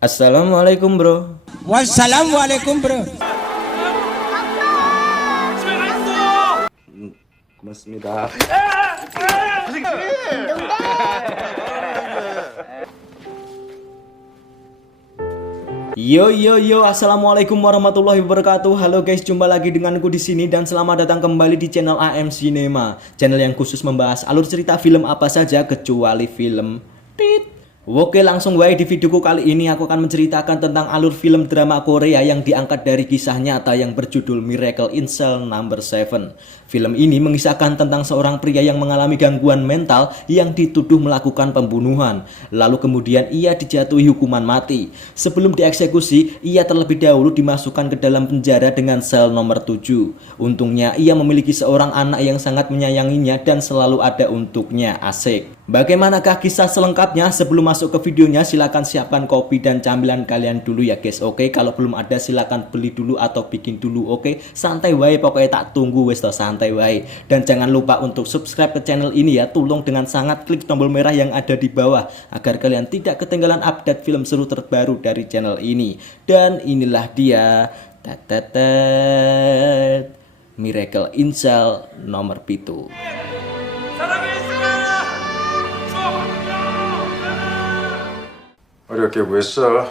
Assalamualaikum bro. Wassalamualaikum bro. 고맙습니다. Yo, assalamualaikum warahmatullahi wabarakatuh. Halo guys, jumpa lagi denganku di sini dan selamat datang kembali di channel AM Cinema, channel yang khusus membahas alur cerita film apa saja kecuali film tit. Oke, langsung wae di videoku kali ini aku akan menceritakan tentang alur film drama Korea yang diangkat dari kisah nyata yang berjudul Miracle in Cell No. 7. Film ini mengisahkan tentang seorang pria yang mengalami gangguan mental yang dituduh melakukan pembunuhan. Lalu kemudian ia dijatuhi hukuman mati. Sebelum dieksekusi, ia terlebih dahulu dimasukkan ke dalam penjara dengan sel nomor 7. Untungnya ia memiliki seorang anak yang sangat menyayanginya dan selalu ada untuknya. Asik. Bagaimanakah kisah selengkapnya? Sebelum masuk ke videonya, silahkan siapkan kopi dan camilan kalian dulu ya guys. Oke, kalau belum ada silahkan beli dulu atau bikin dulu. Oke, santai wae, pokoknya tak tunggu wes toh, santai wae. Dan jangan lupa untuk subscribe ke channel ini ya. Tolong dengan sangat klik tombol merah yang ada di bawah agar kalian tidak ketinggalan update film seru terbaru dari channel ini. Dan inilah dia Miracle in Cell nomor 7. 어렵게 구했어.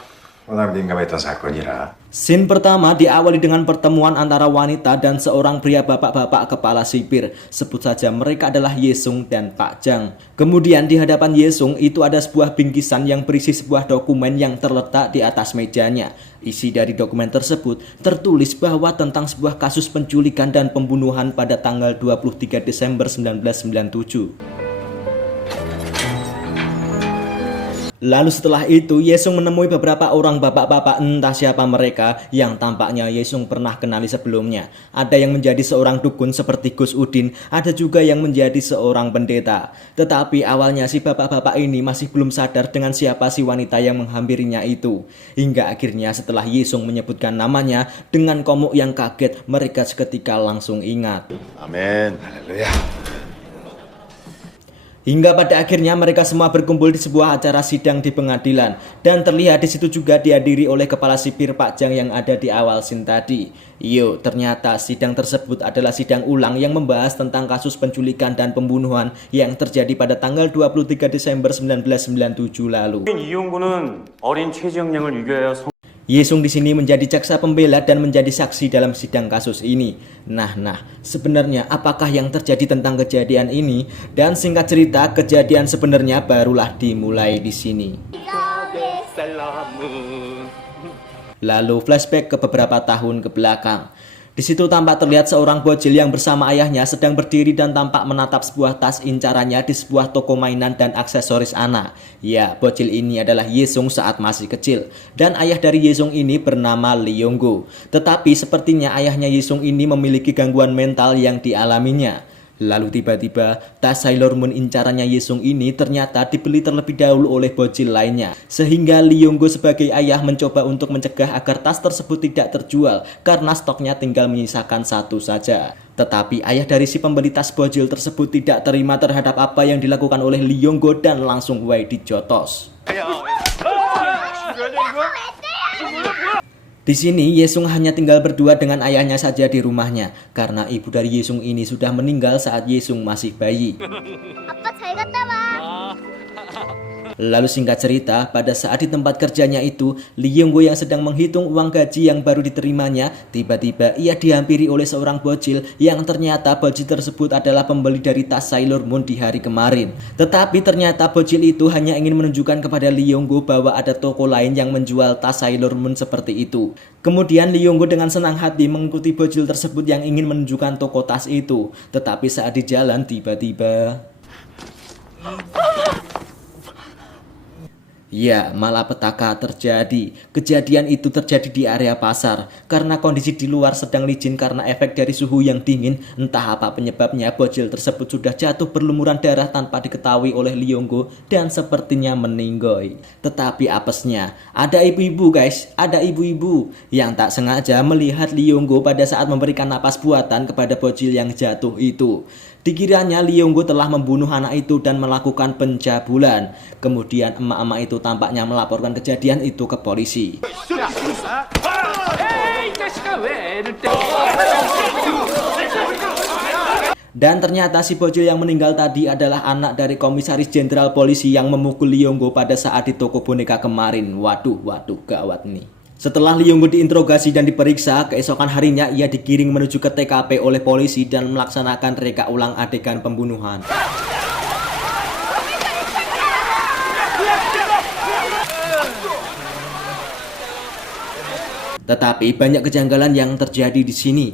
워낙 민감했던 사건이라. Scene pertama diawali dengan pertemuan antara wanita dan seorang pria bapak-bapak kepala sipir. Sebut saja mereka adalah Yesung dan Pak Jang. Kemudian di hadapan Yesung itu ada sebuah bingkisan yang berisi sebuah dokumen yang terletak di atas mejanya. Isi dari dokumen tersebut tertulis bahwa tentang sebuah kasus penculikan dan pembunuhan pada tanggal 23 Desember 1997. Lalu setelah itu Yesung menemui beberapa orang bapak-bapak entah siapa mereka yang tampaknya Yesung pernah kenali sebelumnya. Ada yang menjadi seorang dukun seperti Gus Udin, ada juga yang menjadi seorang pendeta. Tetapi awalnya si bapak-bapak ini masih belum sadar dengan siapa si wanita yang menghampirinya itu. Hingga akhirnya setelah Yesung menyebutkan namanya dengan komuk yang kaget, mereka seketika langsung ingat. 아멘. 할렐루야. Hingga pada akhirnya mereka semua berkumpul di sebuah acara sidang di pengadilan. Dan terlihat di situ juga dihadiri oleh kepala sipir Pak Jang yang ada di awal scene tadi. Yo, ternyata sidang tersebut adalah sidang ulang yang membahas tentang kasus penculikan dan pembunuhan yang terjadi pada tanggal 23 Desember 1997 lalu. 이용구는 어린 최지영양을 유교하여 Yesung di sini menjadi jaksa pembela dan menjadi saksi dalam sidang kasus ini. Nah, sebenarnya apakah yang terjadi tentang kejadian ini? Dan singkat cerita, kejadian sebenarnya barulah dimulai di sini. Lalu flashback ke beberapa tahun ke belakang. Di situ tampak terlihat seorang bocil yang bersama ayahnya sedang berdiri dan tampak menatap sebuah tas incarannya di sebuah toko mainan dan aksesoris anak. Ya, bocil ini adalah Yesung saat masih kecil. Dan ayah dari Yesung ini bernama Lee Yong-go. Tetapi sepertinya ayahnya Yesung ini memiliki gangguan mental yang dialaminya. Lalu tiba-tiba tas Sailor Moon incarannya Yesung ini ternyata dibeli terlebih dahulu oleh bocil lainnya. Sehingga Lee Yong-go sebagai ayah mencoba untuk mencegah agar tas tersebut tidak terjual karena stoknya tinggal menyisakan satu saja. Tetapi ayah dari si pembeli tas bocil tersebut tidak terima terhadap apa yang dilakukan oleh Lee Yong-go dan langsung dijotos. Di sini Yesung hanya tinggal berdua dengan ayahnya saja di rumahnya karena ibu dari Yesung ini sudah meninggal saat Yesung masih bayi. Lalu singkat cerita, pada saat di tempat kerjanya itu, Lee Yong-go yang sedang menghitung uang gaji yang baru diterimanya, tiba-tiba ia dihampiri oleh seorang bocil yang ternyata bocil tersebut adalah pembeli dari tas Sailor Moon di hari kemarin. Tetapi ternyata bocil itu hanya ingin menunjukkan kepada Lee Yong-go bahwa ada toko lain yang menjual tas Sailor Moon seperti itu. Kemudian Lee Yong-go dengan senang hati mengikuti bocil tersebut yang ingin menunjukkan toko tas itu. Tetapi saat di jalan tiba-tiba ya, malapetaka terjadi. Kejadian itu terjadi di area pasar karena kondisi di luar sedang licin karena efek dari suhu yang dingin. Entah apa penyebabnya, bocil tersebut sudah jatuh berlumuran darah tanpa diketahui oleh Lee Yong-go dan sepertinya meninggoy. Tetapi apesnya, ada ibu-ibu guys, ada ibu-ibu yang tak sengaja melihat Lee Yong-go pada saat memberikan napas buatan kepada bocil yang jatuh itu. Dikiranya Lee Yong-go telah membunuh anak itu dan melakukan pencabulan. Kemudian emak-emak itu tampaknya melaporkan kejadian itu ke polisi. Dan ternyata si bocil yang meninggal tadi adalah anak dari komisaris jenderal polisi yang memukul Lee Yong-go pada saat di toko boneka kemarin. Waduh, gawat nih. Setelah Lee Yong-go diinterogasi dan diperiksa, keesokan harinya ia digiring menuju ke TKP oleh polisi dan melaksanakan reka ulang adegan pembunuhan. Tetapi banyak kejanggalan yang terjadi di sini.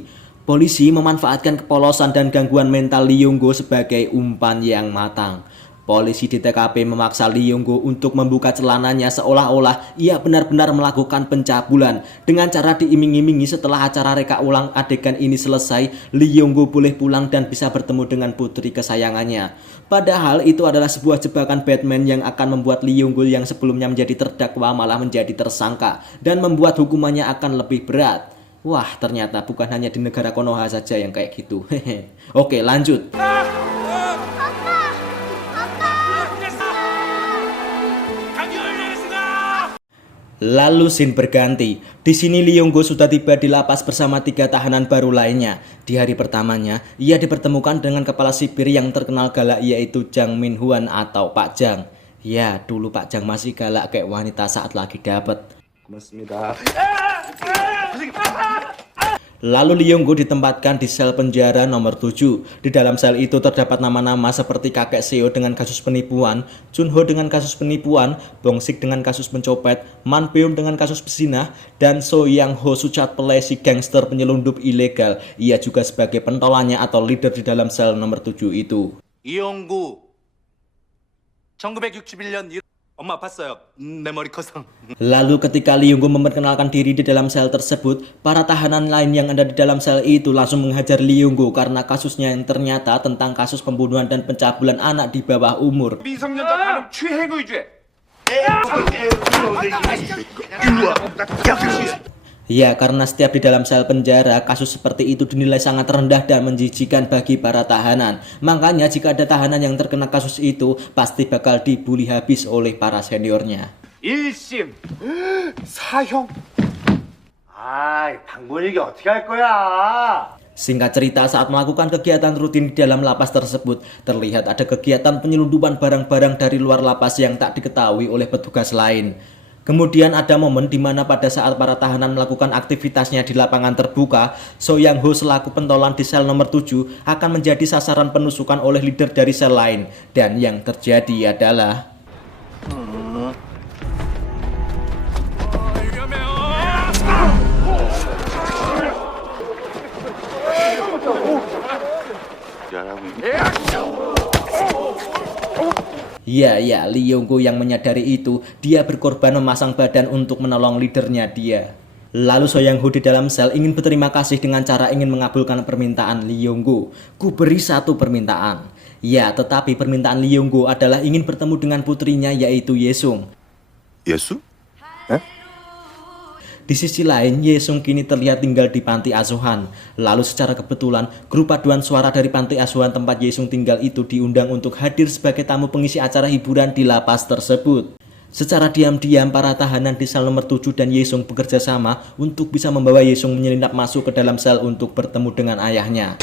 Polisi memanfaatkan kepolosan dan gangguan mental Lee Yong-go sebagai umpan yang matang. Polisi di TKP memaksa Lee Yong-go untuk membuka celananya seolah-olah ia benar-benar melakukan pencabulan. Dengan cara diiming-imingi setelah acara reka ulang adegan ini selesai, Lee Yong-go boleh pulang dan bisa bertemu dengan putri kesayangannya. Padahal itu adalah sebuah jebakan Batman yang akan membuat Lee Yong-go yang sebelumnya menjadi terdakwa malah menjadi tersangka dan membuat hukumannya akan lebih berat. Wah, ternyata bukan hanya di negara Konoha saja yang kayak gitu. Oke, lanjut. Lalu scene berganti. Di sini Lee Yong-go sudah tiba di lapas bersama 3 tahanan baru lainnya. Di hari pertamanya, ia dipertemukan dengan kepala sipir yang terkenal galak yaitu Jang Min-hwan atau Pak Jang. Ya, dulu Pak Jang masih galak kayak wanita saat lagi dapet. Lalu Lee Yong-go ditempatkan di sel penjara nomor 7. Di dalam sel itu terdapat nama-nama seperti kakek Seo dengan kasus penipuan, Chun Ho dengan kasus penipuan, Bong Sik dengan kasus pencopet, Man Beom dengan kasus pezinah, dan So Yang Ho Suchat Pele si gangster penyelundup ilegal. Ia juga sebagai pentolannya atau leader di dalam sel nomor 7 itu. 이영구 1961년 엄마 봤어요. 내 머리 커서. Lalu ketika Lee Yong-go memperkenalkan diri di dalam sel tersebut, para tahanan lain yang ada di dalam sel itu langsung menghajar Lee Yong-go karena kasusnya yang ternyata tentang kasus pembunuhan dan pencabulan anak di bawah umur. 미성년자 간음 취해고죄. Ya, karena setiap di dalam sel penjara, kasus seperti itu dinilai sangat rendah dan menjijikan bagi para tahanan. Makanya jika ada tahanan yang terkena kasus itu, pasti bakal dibully habis oleh para seniornya. 1심 사형. 아이, 당분이 이게 어떻게 할 거야? Singkat cerita, saat melakukan kegiatan rutin di dalam lapas tersebut, terlihat ada kegiatan penyelundupan barang-barang dari luar lapas yang tak diketahui oleh petugas lain. Kemudian ada momen di mana pada saat para tahanan melakukan aktivitasnya di lapangan terbuka, So Yang Ho selaku pentolan di sel nomor 7 akan menjadi sasaran penusukan oleh leader dari sel lain. Dan yang terjadi adalah Ya, Lee Yong-go yang menyadari itu, dia berkorban memasang badan untuk menolong leadernya dia. Lalu So Yang Ho di dalam sel ingin berterima kasih dengan cara ingin mengabulkan permintaan Lee Yong-go. Ku beri satu permintaan. Ya, tetapi permintaan Lee Yong-go adalah ingin bertemu dengan putrinya yaitu Yesung. 예수? Di sisi lain, Yesung kini terlihat tinggal di panti asuhan. Lalu secara kebetulan, grup paduan suara dari panti asuhan tempat Yesung tinggal itu diundang untuk hadir sebagai tamu pengisi acara hiburan di lapas tersebut. Secara diam-diam, para tahanan di sel nomor 7 dan Yesung bekerja sama untuk bisa membawa Yesung menyelinap masuk ke dalam sel untuk bertemu dengan ayahnya.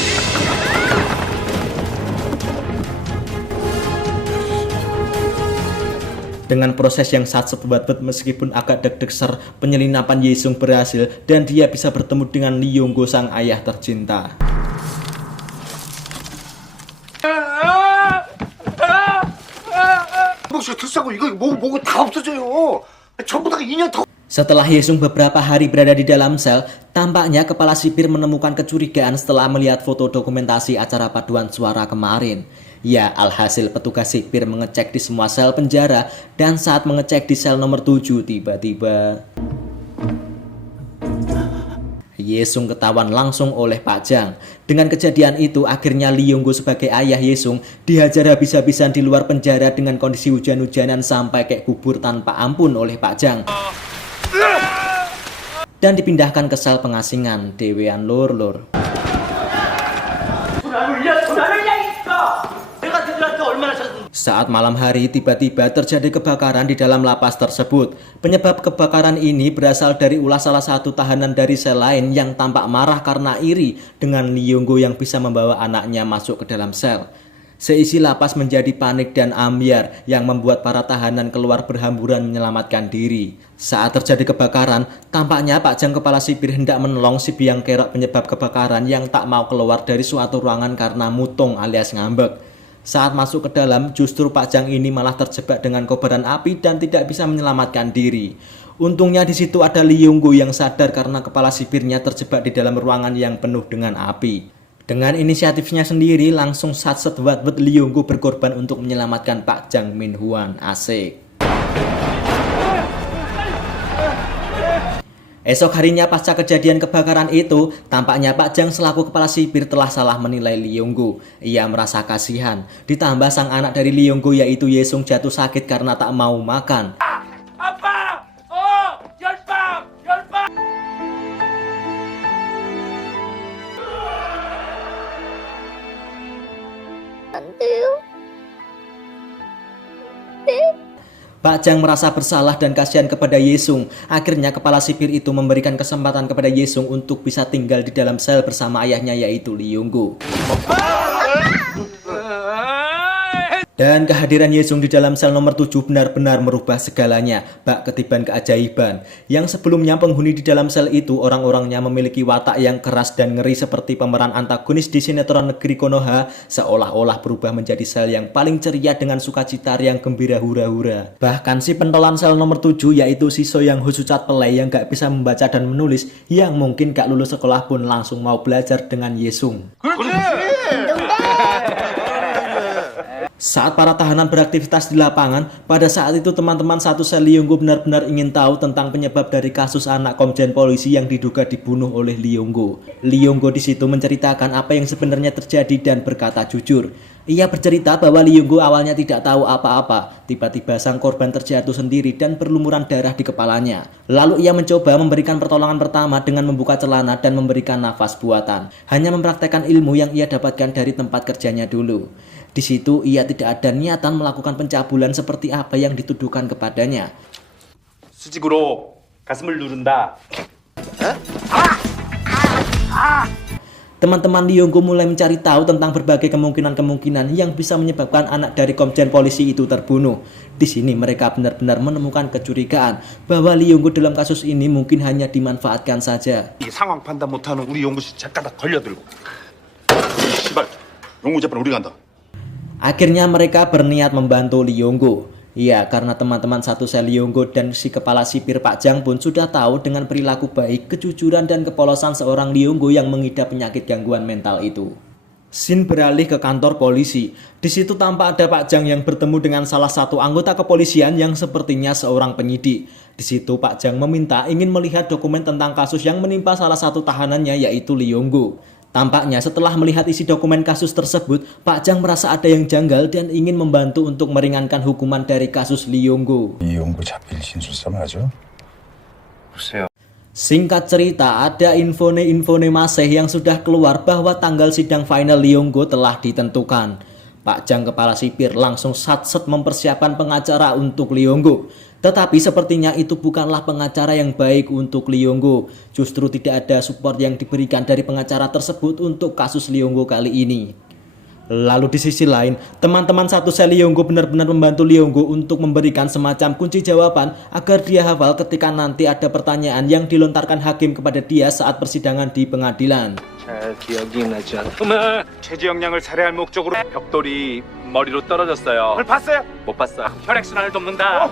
Dengan proses yang sangat sebat-bat meskipun agak deg-deg penyelinapan Yesung berhasil dan dia bisa bertemu dengan Lee Yong-go sang ayah tercinta. Setelah Yesung beberapa hari berada di dalam sel, tampaknya kepala sipir menemukan kecurigaan setelah melihat foto dokumentasi acara paduan suara kemarin. Ya, alhasil petugas sipir mengecek di semua sel penjara dan saat mengecek di sel nomor 7 tiba-tiba Yesung ketahuan langsung oleh Pak Jang. Dengan kejadian itu akhirnya Lee Yong-go sebagai ayah Yesung dihajar habis-habisan di luar penjara dengan kondisi hujan-hujanan sampai kayak kubur tanpa ampun oleh Pak Jang. Dan dipindahkan ke sel pengasingan dewean lor-lor. Saat malam hari, tiba-tiba terjadi kebakaran di dalam lapas tersebut. Penyebab kebakaran ini berasal dari ulah salah satu tahanan dari sel lain yang tampak marah karena iri dengan Lee Yong-go yang bisa membawa anaknya masuk ke dalam sel. Seisi lapas menjadi panik dan ambyar yang membuat para tahanan keluar berhamburan menyelamatkan diri. Saat terjadi kebakaran, tampaknya Pak Jang kepala sipir hendak menolong si biang kerok penyebab kebakaran yang tak mau keluar dari suatu ruangan karena mutung alias ngambek. Saat masuk ke dalam, justru Pak Jang ini malah terjebak dengan kobaran api dan tidak bisa menyelamatkan diri. Untungnya di situ ada Lee Yong-go yang sadar karena kepala sipirnya terjebak di dalam ruangan yang penuh dengan api. Dengan inisiatifnya sendiri, langsung satset wat-wat Lee Yong-go berkorban untuk menyelamatkan Pak Jang Min-hwan. Asik. Esok harinya pasca kejadian kebakaran itu, tampaknya Pak Jang selaku kepala sipir telah salah menilai Lee Yong-go. Ia merasa kasihan. Ditambah sang anak dari Lee Yong-go yaitu Ye-sung jatuh sakit karena tak mau makan. Pak Jang merasa bersalah dan kasihan kepada Ye-sung. Akhirnya kepala sipir itu memberikan kesempatan kepada Ye-sung untuk bisa tinggal di dalam sel bersama ayahnya yaitu Lee Yong-go. Dan kehadiran Ye-sung di dalam sel nomor 7 benar-benar merubah segalanya. Bak ketiban keajaiban. Yang sebelumnya penghuni di dalam sel itu orang-orangnya memiliki watak yang keras dan ngeri seperti pemeran antagonis di sinetron Negeri Konoha, seolah-olah berubah menjadi sel yang paling ceria dengan sukacita yang gembira hura-hura. Bahkan si pentolan sel nomor 7 yaitu si So yang Hosucat Pelai yang gak bisa membaca dan menulis, yang mungkin gak lulus sekolah pun langsung mau belajar dengan Ye-sung. Saat para tahanan beraktivitas di lapangan, pada saat itu teman-teman satu sel Lee Yong-go benar-benar ingin tahu tentang penyebab dari kasus anak komjen polisi yang diduga dibunuh oleh Lee Yong-go. Lee Yong-go di situ menceritakan apa yang sebenarnya terjadi dan berkata jujur. Ia bercerita bahwa Lee Yong-go awalnya tidak tahu apa-apa. Tiba-tiba sang korban terjatuh sendiri dan berlumuran darah di kepalanya. Lalu ia mencoba memberikan pertolongan pertama dengan membuka celana dan memberikan nafas buatan. Hanya mempraktekkan ilmu yang ia dapatkan dari tempat kerjanya dulu. Di situ ia tidak ada niatan melakukan pencabulan seperti apa yang dituduhkan kepadanya. 수직으로 가슴을 누른다. Teman-teman Lee Yong-go mulai mencari tahu tentang berbagai kemungkinan-kemungkinan yang bisa menyebabkan anak dari komjen polisi itu terbunuh. Di sini mereka benar-benar menemukan kecurigaan bahwa Lee Yong-go dalam kasus ini mungkin hanya dimanfaatkan saja. 이 상황 판단 못하는 우리 연구실 잠깐 다 걸려들고 씨발 연구 재판 우리 간다. Akhirnya mereka berniat membantu Lee Yong-go. Ya, karena teman-teman satu sel Lee Yong-go dan si kepala sipir Pak Jang pun sudah tahu dengan perilaku baik, kejujuran dan kepolosan seorang Lee Yong-go yang mengidap penyakit gangguan mental itu. Scene beralih ke kantor polisi. Di situ tampak ada Pak Jang yang bertemu dengan salah satu anggota kepolisian yang sepertinya seorang penyidik. Di situ Pak Jang meminta ingin melihat dokumen tentang kasus yang menimpa salah satu tahanannya yaitu Lee Yong-go. Tampaknya setelah melihat isi dokumen kasus tersebut, Pak Jang merasa ada yang janggal dan ingin membantu untuk meringankan hukuman dari kasus Lee Yong-go. 이 연구 잡힐 진술서 맞아? 글쎄요. Singkat cerita, ada infone masih yang sudah keluar bahwa tanggal sidang final Lee Yong-go telah ditentukan. Pak Jang kepala sipir langsung satset mempersiapkan pengacara untuk Lee Yong-go. Tetapi sepertinya itu bukanlah pengacara yang baik untuk Lee Yong-go. Justru tidak ada support yang diberikan dari pengacara tersebut untuk kasus Lee Yong-go kali ini. Lalu di sisi lain, teman-teman satu sel Lee Yong-go benar-benar membantu Lee Yong-go untuk memberikan semacam kunci jawaban agar dia hafal ketika nanti ada pertanyaan yang dilontarkan hakim kepada dia saat persidangan di pengadilan. 잘 기억이 나지 않아. 최지영 양을 살해할 목적으로 벽돌이 머리로 떨어졌어요. 오늘 봤어요? 못 봤어. 혈액순환을 돕는다.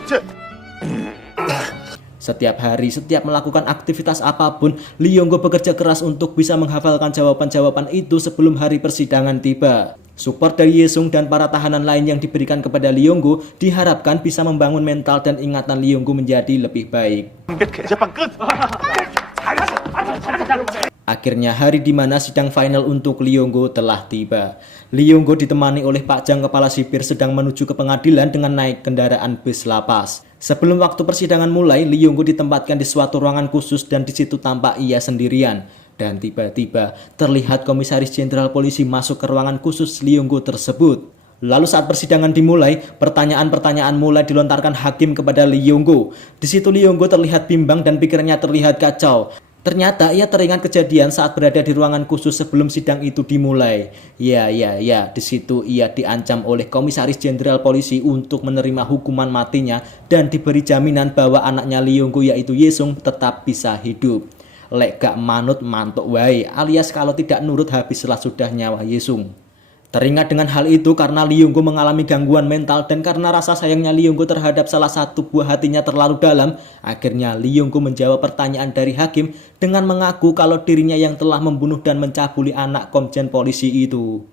Setiap hari, setiap melakukan aktivitas apapun, Lee Yong-go bekerja keras untuk bisa menghafalkan jawaban-jawaban itu sebelum hari persidangan tiba. Support dari Ye-sung dan para tahanan lain yang diberikan kepada Lee Yong-go diharapkan bisa membangun mental dan ingatan Lee Yong-go menjadi lebih baik. 재판 끝. Akhirnya hari di mana sidang final untuk Lee Yong-go telah tiba. Lee Yong-go ditemani oleh Pak Jang kepala sipir sedang menuju ke pengadilan dengan naik kendaraan bus lapas. Sebelum waktu persidangan mulai, Lee Yong-go ditempatkan di suatu ruangan khusus dan di situ tampak ia sendirian. Dan tiba-tiba terlihat komisaris jenderal polisi masuk ke ruangan khusus Lee Yong-go tersebut. Lalu saat persidangan dimulai, pertanyaan-pertanyaan mulai dilontarkan hakim kepada Lee Yong-go. Di situ Lee Yong-go terlihat bimbang dan pikirannya terlihat kacau. Ternyata ia teringat kejadian saat berada di ruangan khusus sebelum sidang itu dimulai. Ya, di situ ia diancam oleh Komisaris Jenderal Polisi untuk menerima hukuman matinya dan diberi jaminan bahwa anaknya Lee Yong-go yaitu Yesung tetap bisa hidup. Lek gak manut mantuk wae, alias kalau tidak nurut habislah sudah nyawa Yesung. Teringat dengan hal itu karena Lee Yong-go mengalami gangguan mental dan karena rasa sayangnya Lee Yong-go terhadap salah satu buah hatinya terlalu dalam, akhirnya Lee Yong-go menjawab pertanyaan dari hakim dengan mengaku kalau dirinya yang telah membunuh dan mencabuli anak komjen polisi itu.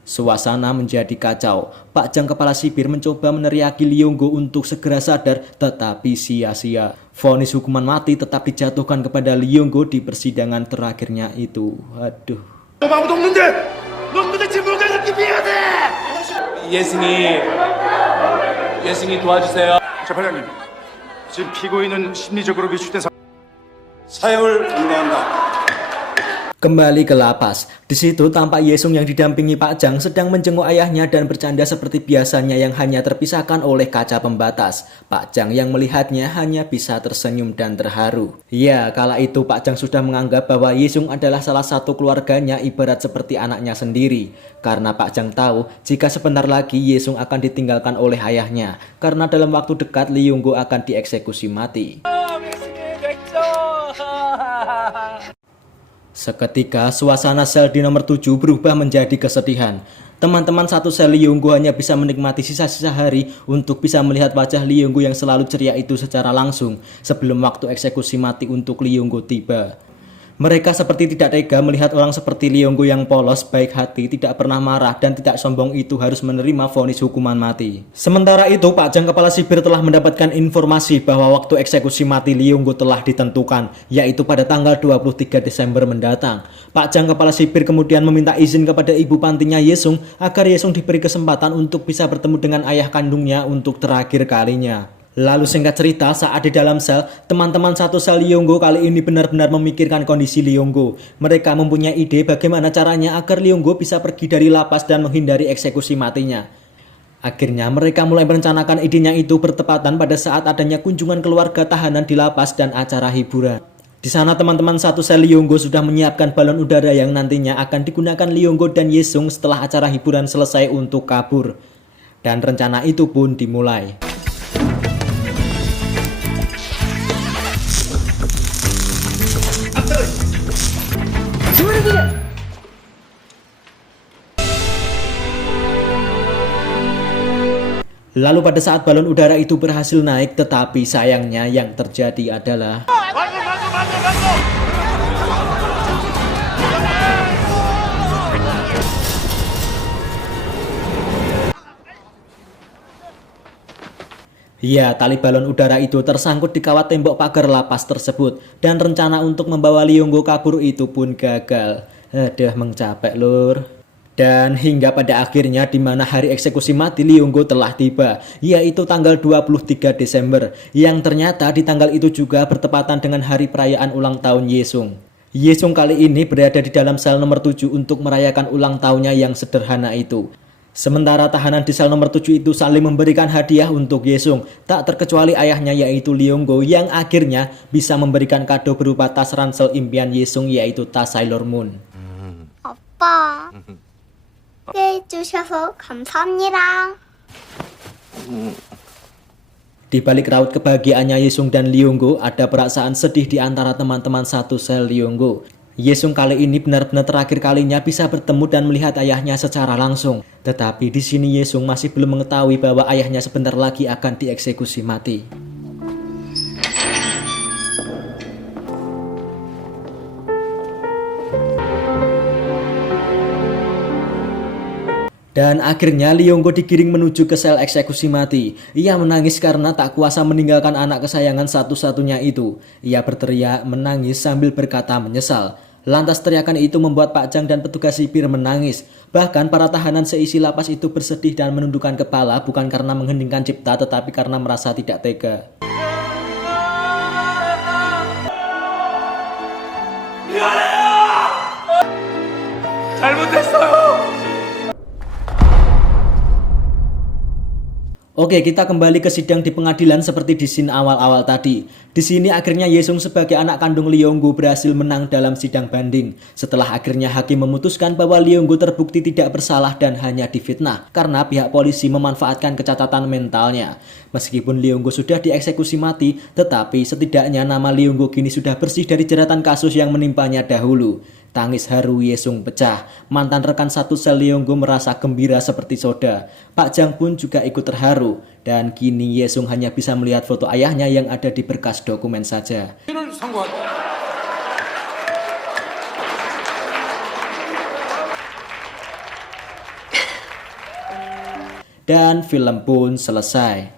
Suasana menjadi kacau. Pak Jang kepala sipir mencoba meneriaki Lee Yong-go untuk segera sadar, tetapi sia-sia. Vonis hukuman mati tetap dijatuhkan kepada Lee Yong-go di persidangan terakhirnya itu. Aduh. 아무도 없는데 넌 도대체 뭐가 그렇게 미안해? 예승이 도와주세요. 재판장님, 지금 피고인은 심리적으로 위축된 사형을 선고한다. Kembali ke lapas. Di situ tampak Yesung yang didampingi Pak Jang sedang menjenguk ayahnya dan bercanda seperti biasanya yang hanya terpisahkan oleh kaca pembatas. Pak Jang yang melihatnya hanya bisa tersenyum dan terharu. Ya, kala itu Pak Jang sudah menganggap bahwa Yesung adalah salah satu keluarganya ibarat seperti anaknya sendiri. Karena Pak Jang tahu jika sebentar lagi Yesung akan ditinggalkan oleh ayahnya. Karena dalam waktu dekat Lee Yong-go akan dieksekusi mati. Seketika suasana sel di nomor 7 berubah menjadi kesedihan. Teman-teman satu sel Lee Yong-go hanya bisa menikmati sisa-sisa hari untuk bisa melihat wajah Lee Yong-go yang selalu ceria itu secara langsung sebelum waktu eksekusi mati untuk Lee Yong-go tiba. Mereka seperti tidak tega melihat orang seperti Lee Yong-go yang polos, baik hati, tidak pernah marah, dan tidak sombong itu harus menerima vonis hukuman mati. Sementara itu, Pak Jang kepala sipir telah mendapatkan informasi bahwa waktu eksekusi mati Lee Yong-go telah ditentukan, yaitu pada tanggal 23 Desember mendatang. Pak Jang kepala sipir kemudian meminta izin kepada ibu pantinya Yesung agar Yesung diberi kesempatan untuk bisa bertemu dengan ayah kandungnya untuk terakhir kalinya. Lalu singkat cerita, saat di dalam sel, teman-teman satu sel Lee Yong-go kali ini benar-benar memikirkan kondisi Lee Yong-go. Mereka mempunyai ide bagaimana caranya agar Lee Yong-go bisa pergi dari lapas dan menghindari eksekusi matinya. Akhirnya mereka mulai merencanakan idenya itu bertepatan pada saat adanya kunjungan keluarga tahanan di lapas dan acara hiburan. Di sana teman-teman satu sel Lee Yong-go sudah menyiapkan balon udara yang nantinya akan digunakan Lee Yong-go dan Yesung setelah acara hiburan selesai untuk kabur. Dan rencana itu pun dimulai. Lalu pada saat balon udara itu berhasil naik, tetapi sayangnya yang terjadi adalah ya, tali balon udara itu tersangkut di kawat tembok pagar lapas tersebut dan rencana untuk membawa Lee Yong-go kabur itu pun gagal. Aduh, mengcapek lur. Dan hingga pada akhirnya di mana hari eksekusi mati Lee Yong-go telah tiba, yaitu tanggal 23 Desember, yang ternyata di tanggal itu juga bertepatan dengan hari perayaan ulang tahun Yesung. Yesung kali ini berada di dalam sel nomor 7 untuk merayakan ulang tahunnya yang sederhana itu. Sementara tahanan di sel nomor 7 itu saling memberikan hadiah untuk Yesung, tak terkecuali ayahnya yaitu Lee Yong-go yang akhirnya bisa memberikan kado berupa tas ransel impian Yesung yaitu tas Sailor Moon. 아빠, 해주셔서 감사합니다. Di balik raut kebahagiaannya Yesung dan Lee Yong-go, ada perasaan sedih di antara teman-teman satu sel Lee Yong-go. Yesung kali ini benar-benar terakhir kalinya bisa bertemu dan melihat ayahnya secara langsung. Tetapi di sini Yesung masih belum mengetahui bahwa ayahnya sebentar lagi akan dieksekusi mati. Dan akhirnya Lee Yong-go digiring menuju ke sel eksekusi mati. Ia menangis karena tak kuasa meninggalkan anak kesayangan satu-satunya itu. Ia berteriak menangis sambil berkata menyesal. Lantas teriakan itu membuat Pak Jang dan petugas sipir menangis. Bahkan para tahanan seisi lapas itu bersedih dan menundukkan kepala bukan karena mengheningkan cipta tetapi karena merasa tidak tega. Oke, kita kembali ke sidang di pengadilan seperti di scene awal-awal tadi. Di sini akhirnya Yesung sebagai anak kandung Leonggo berhasil menang dalam sidang banding. Setelah akhirnya hakim memutuskan bahwa Leonggo terbukti tidak bersalah dan hanya difitnah karena pihak polisi memanfaatkan kecacatan mentalnya. Meskipun Leonggo sudah dieksekusi mati, tetapi setidaknya nama Leonggo kini sudah bersih dari jeratan kasus yang menimpanya dahulu. Tangis haru Yesung pecah. Mantan rekan satu sel Leonggo merasa gembira seperti soda. Pak Jang pun juga ikut terharu. Dan kini Yesung hanya bisa melihat foto ayahnya yang ada di berkas dokumen saja. Dan film pun selesai.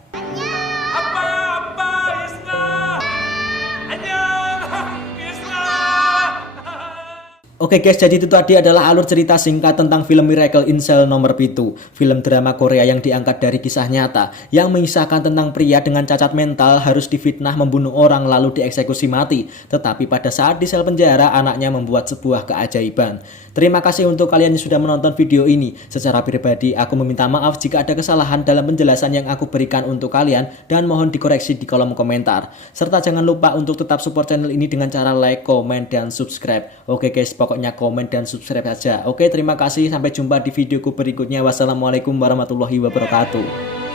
Oke guys, jadi itu tadi adalah alur cerita singkat tentang film Miracle in Cell nomor 7. Film drama Korea yang diangkat dari kisah nyata yang mengisahkan tentang pria dengan cacat mental harus difitnah membunuh orang lalu dieksekusi mati. Tetapi pada saat di sel penjara, anaknya membuat sebuah keajaiban. Terima kasih untuk kalian yang sudah menonton video ini. Secara pribadi, aku meminta maaf jika ada kesalahan dalam penjelasan yang aku berikan untuk kalian dan mohon dikoreksi di kolom komentar. Serta jangan lupa untuk tetap support channel ini dengan cara like, komen, dan subscribe. Oke guys, pokoknya komen dan subscribe saja. Oke, terima kasih. Sampai jumpa di videoku berikutnya. Wassalamualaikum warahmatullahi wabarakatuh.